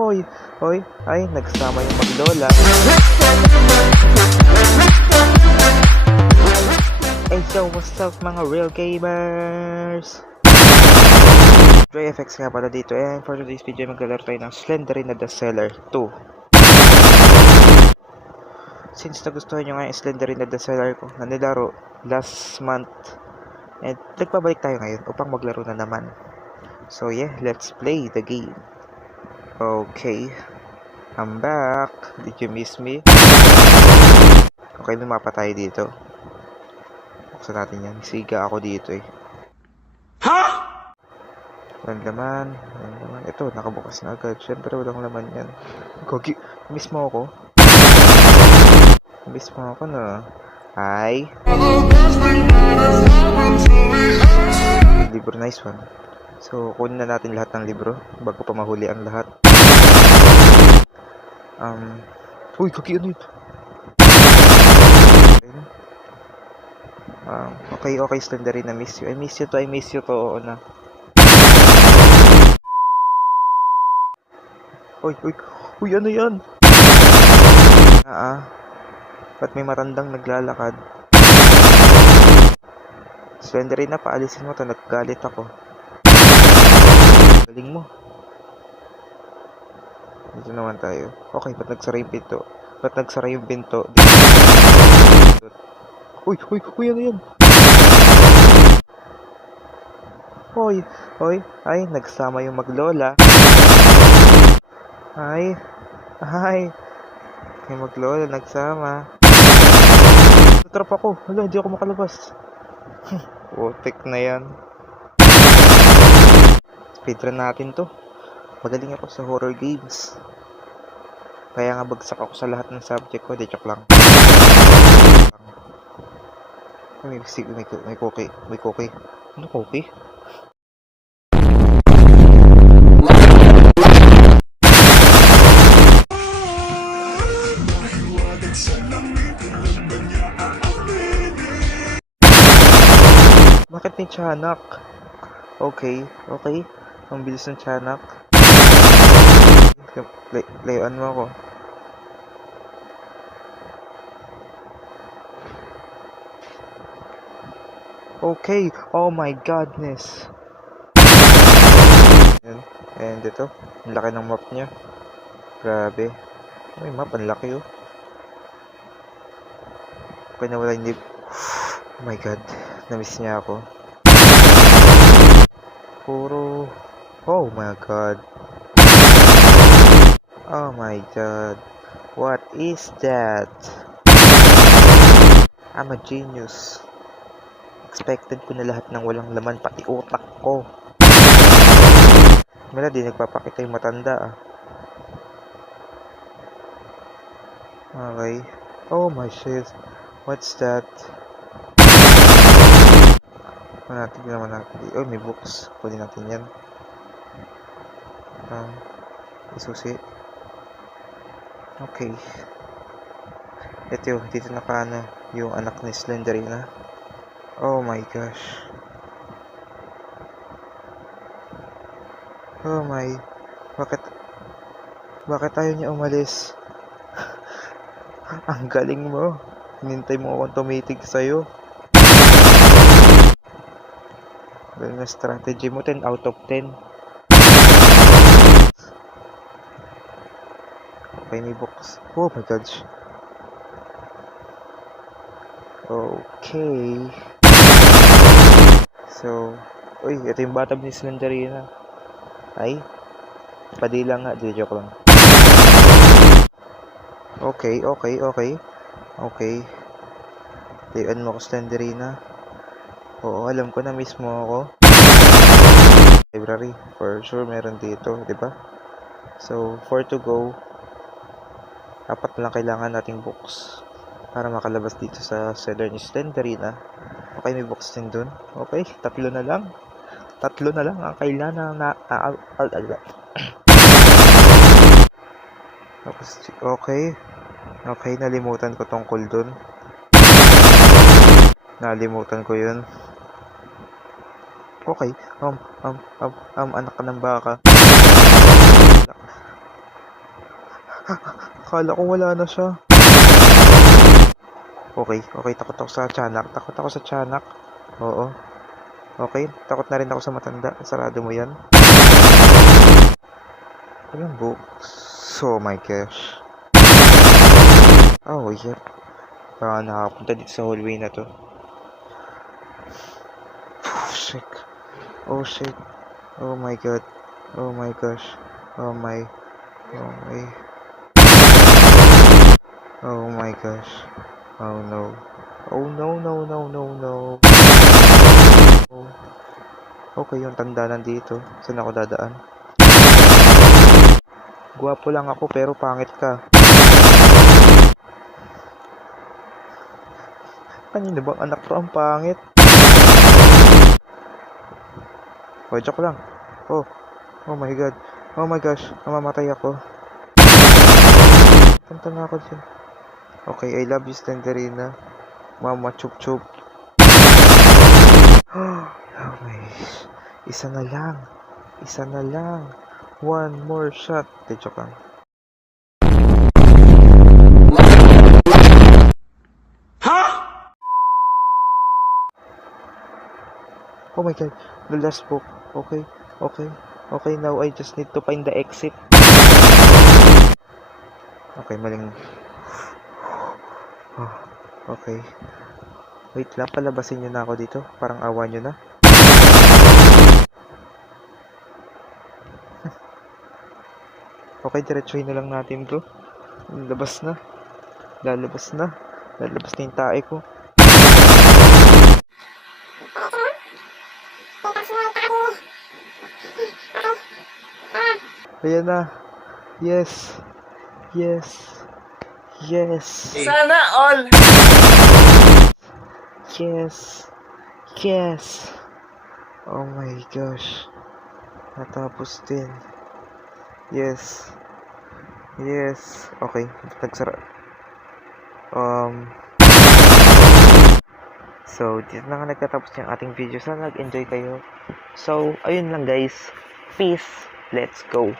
Hoy, hoy, ay, nagsama yung maglola. Hey yo, what's up mga real gamers? JFX nga pala dito, and for today's video maglalaro tayo ng Slenderina the Seller 2. Since nagustuhan nyo nga yung Slenderina the Seller ko na nilaro last month, and nagpabalik tayo ngayon upang maglaro na naman. So yeah, let's play the game. Okay, I'm back. Did you miss me? Okay, lumapa tayo dito. Buksan natin yan. Siga ako dito eh. Ha? Walang laman. Ito, nakabukas na agad. Siyempre, walang laman yan. Gogi, miss mo ako? Miss mo ako na. Hi. Libro, nice one. So, kunin na natin lahat ng libro bago pa mahuli ang lahat. Uy, gogi, ano ito? Okay, Slenderina, miss you. I miss you to, oo na. Uy, ano yan? Ba't may matandang naglalakad? Slenderina, paalisin mo to, naggalit ako. Galing mo. Dito naman tayo. Okay, ba't nagsara yung pinto? Uy, ano yan? Hoy, ay, nagsama yung maglola. Ay, may maglola, nagsama. Natrap ako. Hala, hindi ako makalabas. Putik na yan. Speedrun natin to. Magaling ako sa horror games. Kaya nga bagsak ako sa lahat ng subject ko. Di, joke lang. May cookie. Ano cookie? Bakit may tiyanak? Okay. Ang bilis ng tiyanak. Layuan mo ako. Okay. Oh my godness. Yan. And ito. Ang laki ng map niya. Grabe. May map. Ang laki oh. Okay na wala hindi. Oh my god. Namiss niya ako. Puro. Oh my god. Oh my god. What is that? I'm a genius. Expected ko na lahat ng walang laman, pati utak ko. Mala, di nagpapakita yung matanda Okay. Oh my shit. What's that? Tignan natin. Oh, may books. Kunin natin yan. Isusi. Okay. Ito, dito naka yung anak ni Slenderina. Oh my gosh. Oh my. Bakit ayaw niya umalis? Ang galing mo. Hinintay mo akong tumitig sa'yo. Galing na strategy mo. 10 out of 10. Okay, may books. Oh my gosh. Okay. So, uy, ito yung bathtub ni Slenderina. Ay, padila nga, di joke lang. Okay. Layuan mo ako, Slenderina. Oo, alam ko na mismo ako. Library, for sure meron dito, di ba? So, 4 to go. 4 lang kailangan nating books para makalabas dito sa seller ni Slenderina. Okay, may box din dun. Okay, 3 na lang ang kailangan na Okay, nalimutan ko tungkol dun. Nalimutan ko yun. Okay, anak ka ng baka. Akala ko wala na siya. Okay, takot ako sa tiyanak. Takot ako sa tiyanak. Oo. Okay, takot na rin ako sa matanda. Sarado mo yan. Walang books. Oh my gosh. Oh, yep. Baka nakapunta dito sa hallway na to. Oh, shit. Oh, shit. Oh my god. Oh my gosh. Oh my. Oh my. Oh my gosh. Oh no. Oh no, no, no, no, no. Okay, yung tanda nandito. Saan ako dadaan? Gwapo lang ako pero pangit ka. Kanina bang anak ko ang pangit? Oh, joke lang. Oh. Oh my god. Oh my gosh. Mamamatay ako. Punta na ako dyan. Okay, I love you, Slenderina. Mama, chup chup. Oh my. Isa na lang. Isa na lang. One more shot. De, joke lang. Oh my god. The last book. Okay. Okay, now I just need to find the exit. Okay, maling. Oh, okay. Wait lang, palabasin nyo na ako dito. Parang awa nyo na. Okay, diretsuhin na lang natin bro. Lalabas na. Lalabas na yung tae ko. Ayan na. Yes. Sana all. Yes. Oh my gosh. Natapos din. Yes. Okay. Nagsara. So, dito na nga nagtatapos yung ating video. Sana nag-enjoy kayo. So, ayun lang guys. Peace. Let's go.